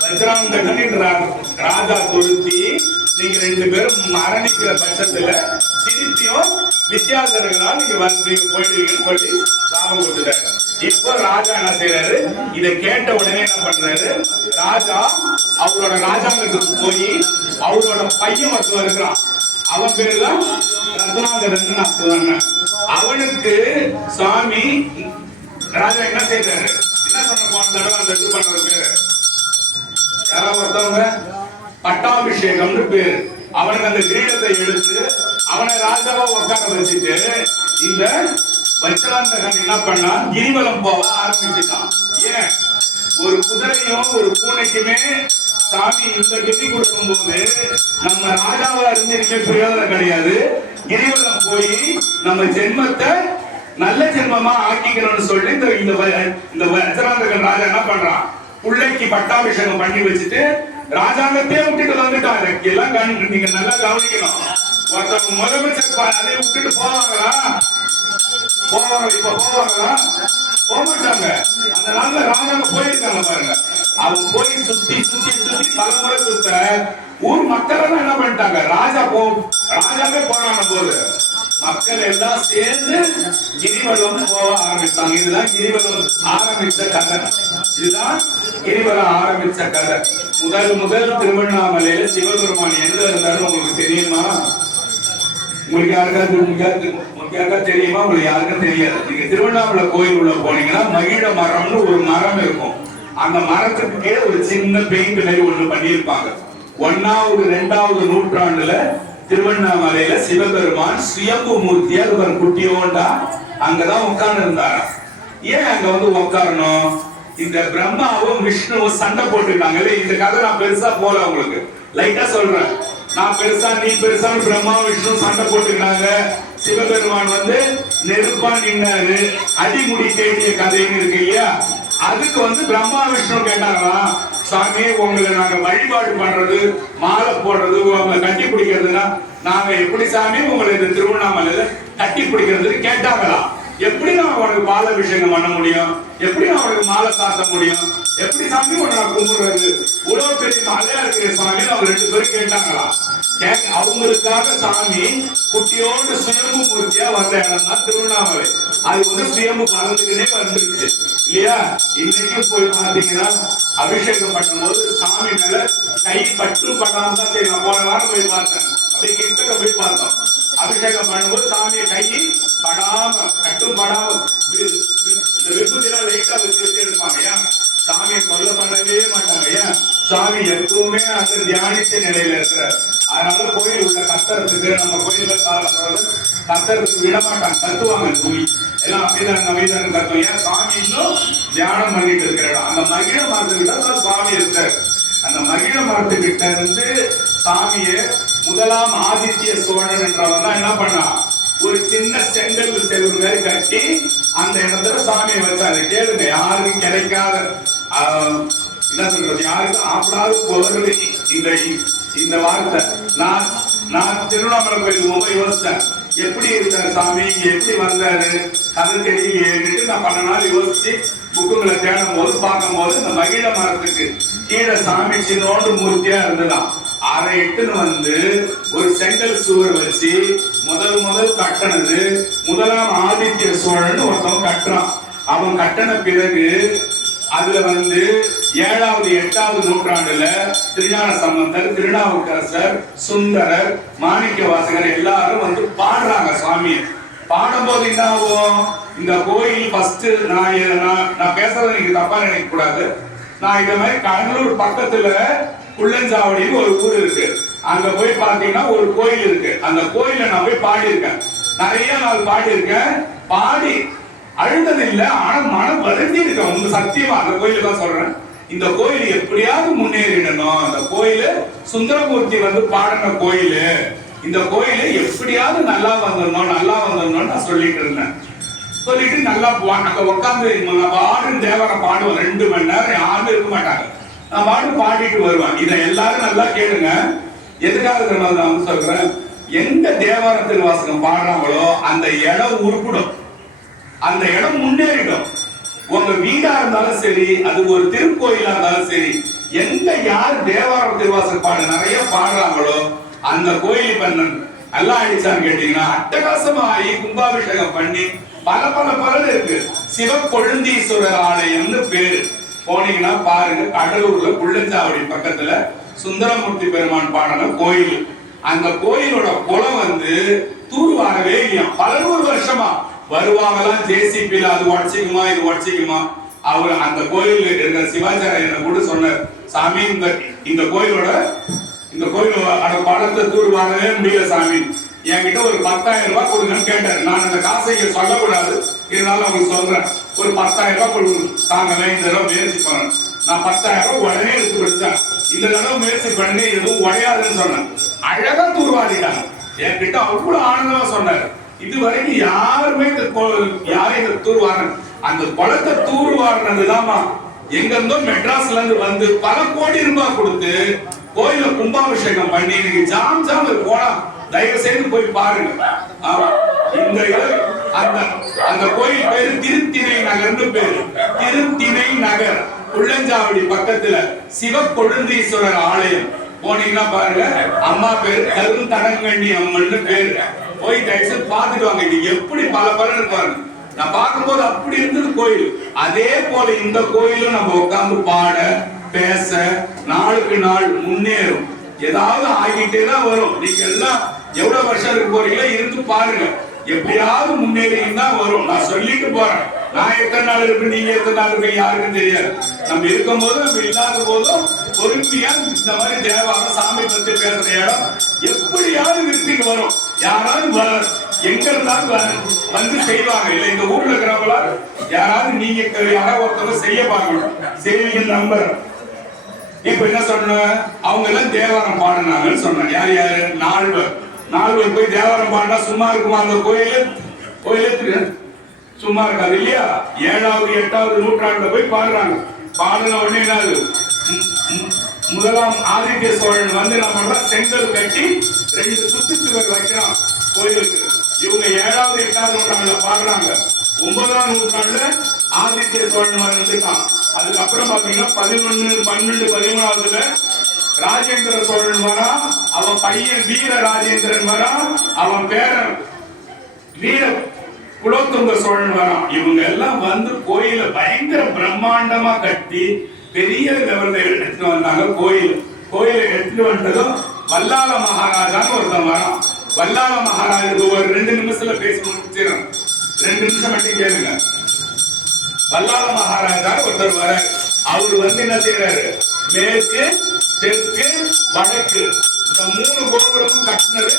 வஜ்ராந்தகன் என்ற ராஜா பொருத்தி நீங்க 2 பேரும் மரணிக்கிற பட்சத்துல திருப்பியும் வித்தியாசர்களால் நீங்க போயிடுவீங்கன்னு சொல்லி சாபம் கொடுத்துட்டாரு. இப்போ ராஜா என்ன செய்யறாரு? இதை கேட்ட உடனே என்ன பண்றாரு? ராஜா அவரோட ராஜாங்கத்துக்கு போய் அவரோட பையன் ஒருத்தர் இருக்கிறான், அவன் பேரு தான் ரத்னாகரன் நான் சொன்னேன். அவனுக்கு சுவாமி ராஜா என்ன செய்யறாரு? என்ன சொன்ன போன தடவை அந்த இது பண்ற பேரு யாராவது ஒருத்தவங்க பட்டாபிஷேகம்னு பேரு. அவனுக்கு அந்த கிரீடத்தை எடுத்து அவனை ராஜாவா உட்கார வச்சுட்டு இந்த வஜ்ராந்தகன் என்ன பண்ணா? கிரிவலம் போக ஆரம்பிச்சுட்டான். ஏன்? ஒரு குதிரையும் ஒரு பூனைக்குமே சாமி இந்த கெட்டி கொடுக்கும் போது நம்ம ராஜாவா இருந்து இனிமே பிரயோஜனம் கிடையாது. கிரிவலம் போய் நம்ம ஜென்மத்தை நல்ல ஜென்மமா ஆக்கிக்கணும்னு சொல்லி இந்த வஜ்ராந்தகன் ராஜா என்ன பண்றான்? பிள்ளைக்கு பட்டாபிஷேகம் பண்ணி வச்சுட்டு ராஜாங்கத்தையே விட்டுட்டு வந்துட்டாங்க. எல்லாம் நீங்க நல்லா கவனிக்கணும். ஒருத்தவங்க முதலமைச்சர் அதை விட்டுட்டு போவாங்களா? இப்ப போவாங்களா? போக மாட்டாங்க. அந்த நாள்ல ராஜாங்க போயிருக்காங்க பாருங்க. அவங்க போய் சுத்தி சுத்தி சுத்தி பலமுறை சுத்த ஊர் மக்கள் எல்லாம் என்ன பண்ணிட்டாங்க? ராஜாவே போறாங்க போது மக்கள் எல்லாம் சேர்ந்து கிரிவலம் போக ஆரம்பித்தாங்க. இதுதான் கிரிவலம் ஆரம்பிச்ச கதை. இதுதான் கிரிவலம் ஆரம்பிச்ச கதை. முதல் திருவண்ணாமலையில சிவபெருமான் எங்க இருந்தாலும் உங்களுக்கு தெரியுமா? உங்களுக்கு யாருக்கா தெரியுமா? உங்களுக்கு யாருக்கும் தெரியாது. நீங்க திருவண்ணாமலை கோயில் உள்ள போனீங்கன்னா மகிழ மரம்னு ஒரு மரம் இருக்கும். அந்த மரத்துக்கு கீழே ஒரு சின்ன பெயிண்ட் லை ஒண்ணு பண்ணியிருப்பாங்க. 1வது 2வது நூற்றாண்டுல திருவண்ணாமலையில சிவபெருமான் சுயம்பு மூர்த்தியா ஒரு குட்டியோண்டா அங்கதான் உட்கார்ந்து இருந்தாரா. ஏன் அங்க வந்து உட்காரணும்? இந்த பிரம்மாவும் விஷ்ணுவும் சண்டை போட்டுருக்காங்களே. இந்த கதை நான் பெருசா போல, உங்களுக்கு லைட்டா சொல்றேன். நான் பெருசா நீ பெருசா பிரம்மா விஷ்ணு சண்டை போட்டுக்கிட்டாங்க. சிவபெருமான் வந்து நெருப்பா நின்னாரு, அடிமுடி தேடிய கதைன்னு இருக்கு இல்லையா? அதுக்கு வந்து பிரம்மா விஷ்ணு கேட்டாங்களாம், சாமி உங்களை நாங்க வழிபாடு பண்றது, மாலை போடுறது, உங்களை கட்டி பிடிக்கிறதுனா நாங்க எப்படி சாமி உங்களை இந்த திருவண்ணாமலையில கட்டி பிடிக்கிறது கேட்டாங்களாம். எப்படி நான் உனக்கு பால அபிஷேகம் பண்ண முடியும்? எப்படி நான் உனக்கு மாலை சாத்த முடியும்? எப்படி சாமி உன்னை நான் கும்பிடுறது? உழவு பெரிய மலையா இருக்கிற சாமி அவங்க 2 பேரும் கேட்டாங்களாம். அவங்களுக்காக சாமி குட்டியோடு சுயம்பு மூர்த்தியா வந்த இடம் தான் திருவண்ணாமலை. அது வந்து சுயம்பு பறந்துக்கிட்டே வந்துருச்சு இல்லையா? இன்னைக்கும் போய் பாத்தீங்கன்னா அபிஷேகம் பண்ணும் போது சாமி மேல கை பட்டு பண்ணாம தான் சரி. நான் போன வாரம் போய் பார்த்தேன், அப்படி கிட்டக்க போய் பார்த்தோம். அபிஷேகம் பண்ணும்போது சாமியை கை படாம கட்டும் படாம இந்த விபூதியெல்லாம் லைட்டா வச்சு எடுப்பாங்க. ஏன்? சாமியை கொல்ல பண்ணவே மாட்டாங்க. ஏன்? சாமி எப்பவுமே அந்த தியானித்த நிலையில இருக்கிறார். அதனால கோயில் உள்ள கத்துறதுக்கு நம்ம கோயில கத்துறதுக்கு விட மாட்டாங்க, கத்துவாங்க. துணி எல்லாம் அமைதியான கத்துவோம். ஏன்? சாமி இன்னும் தியானம் பண்ணிட்டு இருக்கிற அந்த மகிழ மரத்துக்கிட்ட தான் சாமி இருக்காரு. அந்த மகிழ மரத்துக்கிட்ட இருந்து சாமியை முதலாம் ஆதித்ய சோழன் என்றவன் தான் என்ன பண்ணா? ஒரு சின்ன செங்கல் செல்வம் மாதிரி கட்டி அந்த இடத்துல சாமியை வச்சாரு. கேளுங்க, யாருக்கும் கிடைக்காத என்ன சொல்றது, யாருக்கும் ஆப்படாத பொருள் இந்த வார்த்தை. நான் திருவண்ணாமலை கோயிலுக்கு ரொம்ப யோசிச்சேன், எப்படி இருக்காரு சாமி, எப்படி வந்தாரு, கதை தெரியலையே. நான் பல நாள் யோசிச்சு புக்குங்களை தேடும் போது பார்க்கும் போது இந்த மகிழ மரத்துக்கு கீழே சாமி சின்னோண்டு மூர்த்தியா இருந்துதான். அதை எட்டுன்னு வந்து ஒரு செங்கல் சுவர் வச்சு முதல் கட்டணது முதலாம் ஆதித்ய சோழன் ஒருத்தவன் கட்டுறான். அவன் கட்டண பிறகு அதுல வந்து 7வது 8வது நூற்றாண்டுல திருஞான சம்பந்தர், திருநாவுக்கரசர், சுந்தரர், மாணிக்க வாசகர் எல்லாரும் வந்து பாடுறாங்க சாமியை. பாடும்போது என்ன ஆகும்? இந்த கோயில் ஃபர்ஸ்ட் நான் பேசுறது நீங்க தப்பா நினைக்க கூடாது. நான் இந்த மாதிரி கடலூர் பக்கத்துல குள்ளஞ்சாவடின்னு ஒரு ஊர் இருக்கு. அங்க போய் பாத்தீங்கன்னா ஒரு கோயில் இருக்கு. அந்த கோயில நான் போய் பாடியிருக்கேன், நிறைய நாள் பாடியிருக்கேன். பாடி அழுந்தது இல்ல, ஆனா மனம் வருந்தி இருக்கேன். உங்க சத்தியமா அந்த கோயில தான் சொல்றேன். இந்த கோயில் எப்படியாவது முன்னேறிடணும். அந்த கோயிலு சுந்தரமூர்த்தி வந்து பாடின கோயிலு. இந்த கோயிலு எப்படியாவது நல்லா வந்துடணும் நான் சொல்லிட்டு இருந்தேன். சொல்லிட்டு நல்லா அங்க உட்காந்து பாடு தேவரை பாடுவோம் 2 மணி நேரம், யாரும் இருக்க மாட்டாங்க. நான் பாடு பாடிட்டு வருவேன். இதை எல்லாரும் நல்லா கேளுங்க. எதுக்காக நான் சொல்றேன், எந்த தேவாரத்தில் வாசகம் பாடுறாங்களோ அந்த இடம் உருப்பிடும், அந்த இடம் முன்னேறிடும். உங்க வீடா இருந்தாலும் சரி, அது ஒரு திருக்கோயிலா இருந்தாலும் சரி, எந்த யார் தேவார திருவாசகம் பாடு நிறைய பாடுறாங்களோ அந்த கோயில் பண்ண நல்லா ஆயிடுச்சான்னு கேட்டீங்கன்னா அட்டகாசமாயி கும்பாபிஷேகம் பண்ணி பல இருக்கு. சிவக்கொழுந்தீஸ்வரர் ஆலயம்னு பேரு. போனீங்கன்னா பாருங்க, கடலூர்ல புள்ளஞ்சாவடி பக்கத்துல சுந்தரமூர்த்தி பெருமான் பாடின கோயில். அந்த கோயிலோட குளம் தூர்வாரவே இல்லையா, பல 100 வருஷமா. வருவாங்கலாம் ஜேசிபில, அது உடச்சிக்குமா இது உடச்சிக்குமா. அவர் அந்த கோயில் இருக்கிற சிவாச்சாரியனை கூட சொன்னார், சாமி இந்த கோயிலோட படத்தை தூர்வாரவே முடியல சாமி, என்கிட்ட ஒரு 10,000 ரூபாய் கொடுங்கன்னு கேட்டாரு. நான் அந்த காசை இங்க சொல்லக்கூடாது, இருந்தாலும் அவங்க சொல்றேன். ஒரு 10,000 ரூபாய் கொடுங்க தாங்களே, இந்த தடவை முயற்சி பண்ணேன். நான் 10,000 ரூபாய் உடனே எடுத்து கொடுத்தேன். இந்த தடவை முயற்சி பண்ணி எதுவும் உடையாதுன்னு சொன்னேன். அழகா தூர்வாரிட்டாங்க. என்கிட்ட அவ்வளவு ஆனந்தமா சொன்னாரு. இது வரைக்கும் யாருமே யாரும் இந்த தூர்வார அந்த குளத்தை தூர்வாரினதுதாமா எங்க இருந்தோ மெட்ராஸ்ல இருந்து பல கோடி ரூபாய் கொடுத்து கோயில கும்பாபிஷேகம் பண்ணி இன்னைக்கு ஜாம் போனா தயவு செய்து போய் பாருங்க. இந்த அந்த கோயில் பேரு திருத்திணை நகர்னு பேரு. திருத்திணை நகர், புள்ளஞ்சாவடி பக்கத்துல சிவக்கொழுந்தீஸ்வரர் ஆலயம். போனீங்கன்னா பாருங்க, அம்மா பேரு கருந்தடங்கண்ணி அம்மன்னு பேரு. போய் தயவுசெய்து பார்த்துட்டு வாங்க. இது எப்படி பல இருப்பாரு. நான் பார்க்கும்போது அப்படி இருந்தது கோயில். அதே போல இந்த கோயிலும் நம்ம உட்கார்ந்து பாட பேச நாளுக்கு நாள் முன்னேறும். ஏதாவது ஆகிட்டே தான் வரும். நீங்க எல்லாம் எவ்வளவு வருஷம் இருக்க போறீங்களோ இருந்து பாருங்க, எப்படியாவது முன்னேறிங்கன்னா வரும். நான் சொல்லிட்டு போறேன், நான் எத்தனை நாள் இருக்கு, நீங்க எத்தனை நாள் இருக்கு யாருக்கும் தெரியாது. நம்ம இருக்கும் போது நம்ம இல்லாத போதும் பொறுமையா இந்த மாதிரி தேவார சாமி பத்தி பேசுற இடம் எப்படியாவது விருத்திக்கு வரும். யாராவது எங்க இருந்தாலும் செய்வாங்க. இல்ல இந்த ஊர்ல இருக்கிறவங்களா யாராவது நீங்க யாராவது ஒருத்தவங்க செய்ய பார்க்கணும், செய்வீங்க நம்புறேன். இப்ப என்ன சொன்ன, அவங்க எல்லாம் தேவாரம் பாடினாங்கன்னு சொன்ன. யாரு 4 பேர் போய் தேவாரம் பாடினா சும்மா இருக்குமா? அந்த கோயிலே சும்மா இருக்காது இல்லையா? 7வது 8வது நூற்றாண்டுல போய் பாடுறாங்க. பாடின உடனே என்னது, முதலாம் ஆதித்ய சோழன் நம்ம செங்கல் கட்டி 2 சுத்து சுவர் வைக்கிறான் கோயிலுக்கு. இவங்க 7வது 8வது நூற்றாண்டுல பாடுறாங்க. 9ஆம் நூற்றாண்டுல ஆதித்ய சோழன் வந்துட்டான். அதுக்கப்புறம் பாத்தீங்கன்னா 11, 12, 13ஆவதுல ராஜேந்திர சோழன் வரா. அவன் பையன் வீர ராஜேந்திரன் வரா. அவன் பேரன் வீர குலோத்துங்க சோழன் வரான். இவங்க எல்லாம் கோயில பயங்கர பிரம்மாண்டமா கட்டி பெரிய லெவல்ல எடுத்துட்டு வந்தாங்க. கோயிலை எடுத்துட்டு வந்ததும் வல்லாள மகாராஜான்னு ஒருத்தன் வரான். வல்லாள மகாராஜா ஒரு 2 நிமிஷத்துல பேசி முடிச்சிடறேன். 2 நிமிஷம் மட்டும் கேளுங்க. வல்லாள மகாராஜா ஒருத்தர் வர, அவரு என்ன செய்யறாரு, மேற்கு தெற்கு வடக்கு இந்த 3 கோபுரமும் கட்டினது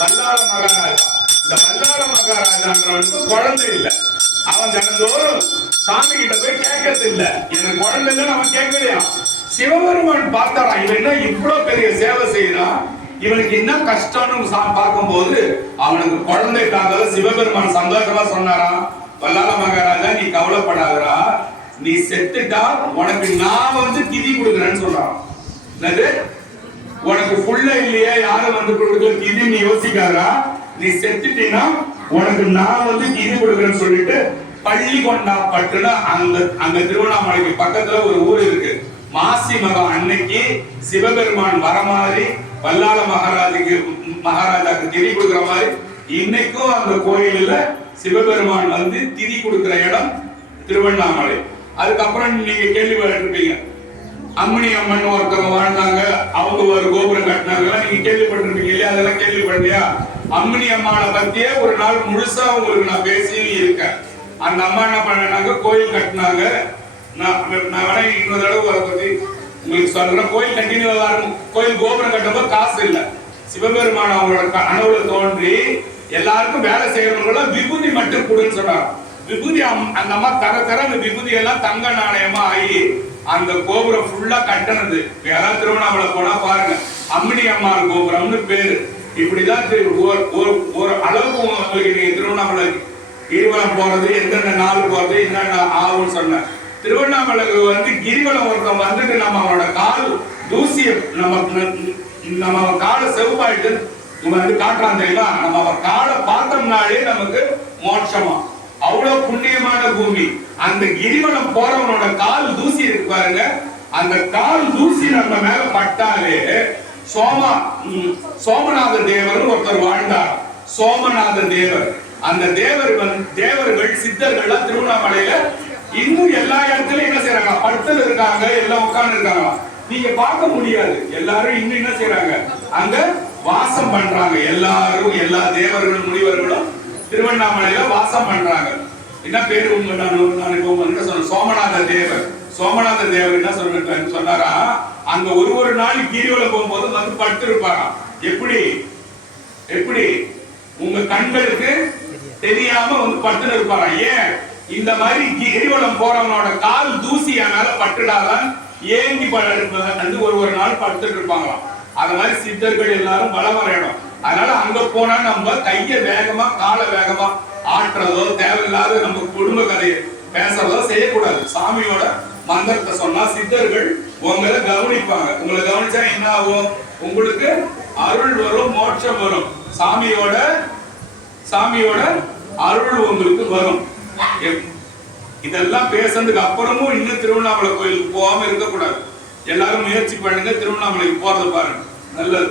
வல்லாள மகாராஜா. இந்த வல்லாள மகாராஜான்றவனுக்கு குழந்தை இல்ல. அவன் தினந்தோறும் சாமி கிட்ட போய் கேட்கறது இல்ல, எனக்கு குழந்தை இல்லைன்னு அவன் கேட்கலையா. சிவபெருமான் பார்த்தாராம், இவன் என்ன இவ்வளவு பெரிய சேவை செய்யறான், இவனுக்கு என்ன கஷ்டம்னு பார்க்கும் போது அவனுக்கு குழந்தை இல்லாத சிவபெருமான் சந்தோஷமா சொன்னாராம், வல்லாள மகாராஜா நீ கவலைப்படாதரா, நீ செத்துட்டா உனக்கு நான் திதி கொடுக்குறேன்னு சொல்றான். என்னது, உனக்கு புள்ள இல்லையா யாரும் கொடுக்குற திதி நீ யோசிக்காதரா, நீ செத்துட்டீங்கன்னா உனக்கு நான் திதி கொடுக்குறேன்னு சொல்லிட்டு பள்ளி கொண்டா பட்டுனா அங்க திருவண்ணாமலைக்கு பக்கத்துல ஒரு ஊர் இருக்கு. மாசி மகம் அன்னைக்கு சிவபெருமான் வர மாதிரி வல்லாள மகாராஜாக்கு திதி கொடுக்குற மாதிரி இன்னைக்கும் அந்த கோயிலில் சிவபெருமான் திதி கொடுக்கிற இடம் திருவண்ணாமலை. அதுக்கப்புறம் நீங்க கேள்விப்பட்டிருப்பீங்க, அம்மணி அம்மன் ஒருத்தவங்க வாழ்ந்தாங்க, அவங்க ஒரு கோபுரம் கட்டினாங்க, நீங்க கேள்விப்பட்டிருப்பீங்க இல்லையா? அதெல்லாம் கேள்விப்பட்டியா? அம்மணி அம்மாவை பத்தியே ஒரு நாள் முழுசா உங்களுக்கு நான் பேசியும் இருக்கேன். அந்த அம்மா என்ன பண்ணாங்க, கோயில் கட்டினாங்க. நான் வேணா இன்னொரு தடவை அதை பத்தி உங்களுக்கு சொல்றேன். கோயில் கண்டினியூ கோயில் கோபுரம் கட்டும்போது காசு இல்லை. சிவபெருமான் அவங்களோட கனவுல தோன்றி எல்லாருக்கும் வேலை செய்யறவங்கள விபூதி மட்டும் கொடுன்னு சொன்னாங்க. விபூதி அந்த அம்மா தர அந்த விபூதி எல்லாம் தங்க நாணயமா ஆகி அந்த கோபுரம் ஃபுல்லா கட்டினது. யாராவது திருவண்ணாமலை போனா பாருங்க, அம்மணி அம்மாள் கோபுரம்னு பேரு. இப்படிதான் ஒரு அளவுக்கு உங்களுக்கு நீங்க திருவண்ணாமலை கிரிவலம் போறது எந்தெந்த நாள் போறது என்னென்ன ஆகும்னு சொன்ன. திருவண்ணாமலைக்கு வந்து கிரிவலம் ஒருத்தன் வந்துட்டு நம்ம அவனோட கால் தூசிய நம்ம காலை செவ்வாயிட்டு வந்து காட்டுறான் தெரியுமா, நம்ம அவன் காலை பார்த்தோம்னாலே நமக்கு மோட்சமா. அவ்வளவு புண்ணியமான பூமி. அந்த கிரிவலம் போறவனோட கால் தூசி இருக்கு பாருங்க, அந்த கால் தூசி நம்ம மேல பட்டாலே சோமநாத தேவர் ஒருத்தர் வாழ்ந்தார். சோமநாத தேவர், அந்த தேவர்கள் சித்தர்கள் திருவண்ணாமலையில இன்னும் எல்லா இடத்துலயும் என்ன செய்யறாங்க, படுத்தல் இருக்காங்க, எல்லாம் உட்கார்ந்து இருக்காங்க. நீங்க பார்க்க முடியாது. எல்லாரும் இன்னும் என்ன செய்யறாங்க, அங்க வாசம் பண்றாங்க. எல்லாரும் எல்லா தேவர்களும் முனிவர்களும் திருவண்ணாமலையில வாசம் பண்றாங்க. என்ன பேரு உங்க நான் சோமநாத தேவர். சோமநாத தேவர் என்ன சொன்னாரா, அங்க ஒரு நாள் கிரிவலம் போகும்போது வந்து படுத்து இருப்பாராம். எப்படி எப்படி உங்க கண்களுக்கு தெரியாம வந்து படுத்து இருப்பாராம். ஏன் இந்த மாதிரி கிரிவலம் போறவனோட கால் தூசி மேல பட்டுடாதான் ஏங்கி ஒரு நாள் படுத்துட்டு இருப்பாங்களாம். அது மாதிரி சித்தர்கள் எல்லாரும் வளம் வரையணும். அதனால அங்க போனா நம்ம கைய வேகமா காலை வேகமா ஆட்டுறதோ தேவையில்லாத நம்ம குடும்ப கதையை பேசுறதோ செய்யக்கூடாது. சாமியோட மந்திரத்தை சொன்னா சித்தர்கள் உங்களை கவனிப்பாங்க. உங்களை கவனிச்சா என்ன ஆகும், உங்களுக்கு அருள் வரும், மோட்சம் வரும். சாமியோட அருள் உங்களுக்கு வரும். இதெல்லாம் பேசுறதுக்கு அப்புறமும் இன்னும் திருவண்ணாமலை கோயிலுக்கு போகாம இருக்கக்கூடாது. எல்லாரும் முயற்சி பண்ணுங்க, திருவண்ணாமலைக்கு போறது பாருங்க, நல்லது.